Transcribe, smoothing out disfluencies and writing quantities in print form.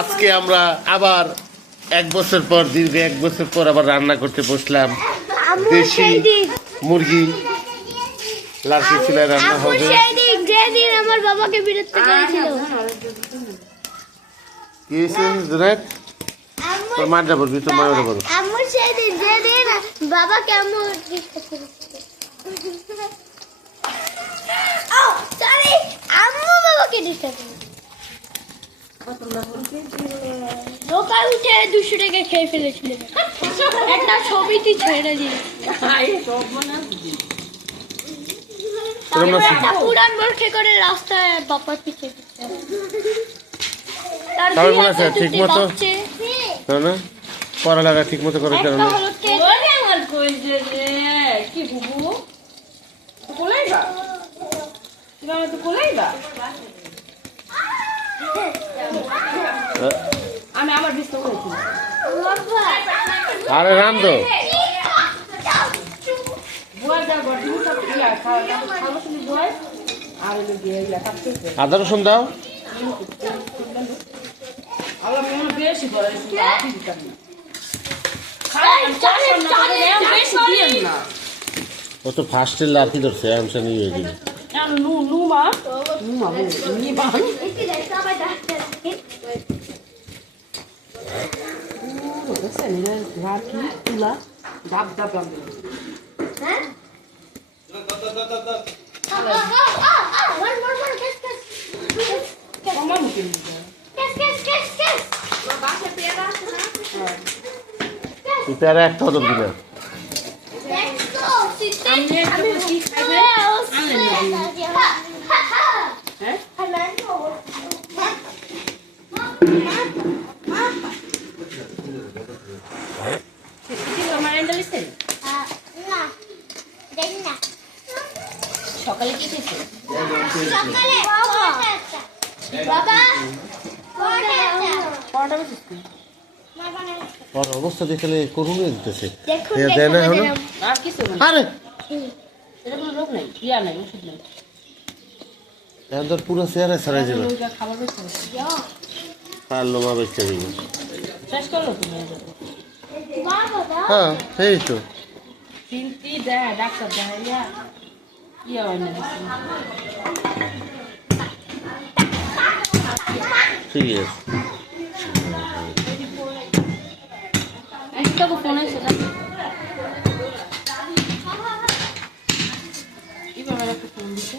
আজকে আমরা আবার দীর্ঘ এক বছর পর আবার রান্না করতে বসলাম। দেশি মুরগি লার্কি চুলায় রান্না হবে। আমার বাবাকে বিরক্ত করেছিল। কি হয়েছে জুনায়েদ? তোর মারটা বলবি, তোর মারটা বল। আম্মু সেই দিন যেদিন বাবাকে আম্মু ডিস্টার্ব করেছিল। ও সরি, আম্মু বাবাকে ডিস্টার্ব করেছিল। লোকা উঠে 200 টাকা খেয়ে ফেলেছিল। একটা ছবিটি ছেড়ে দিয়েছে। একটা পুরান বরখে করে রাস্তায় বাবার পিছে ঠিক মতো না, পড়ালেখা ঠিক মতো করার কারণে আমি আমার বিস্ত করেছি। আরে রান্ধো আদা রসুন দাও। ও তো ফার্স্টের লাঠি ধরছে, আমসা নিয়ে গেল। পেয়ারা একটা ওদের দিলে সকালে কি খেয়েছে? ওর অবস্থা দেখলে করুন দিতেছে। আর কিছু আরে এটা কোনো রোগ নাই, ইয়া নাই, ওষুধ নাই। এখন তোর পুরো চেহারা ছাড়াই যাবে। খাবার বেশি পারলো মা বেঁচে দিবে। শেষ করলো তুমি? হ্যাঁ সেই তো চিন্তি দেয় ডাক্তার দেয় ইয়া হয় না। ঠিক আছে। একটা ফোন আছে এবার একটা ফোন দিচ্ছে।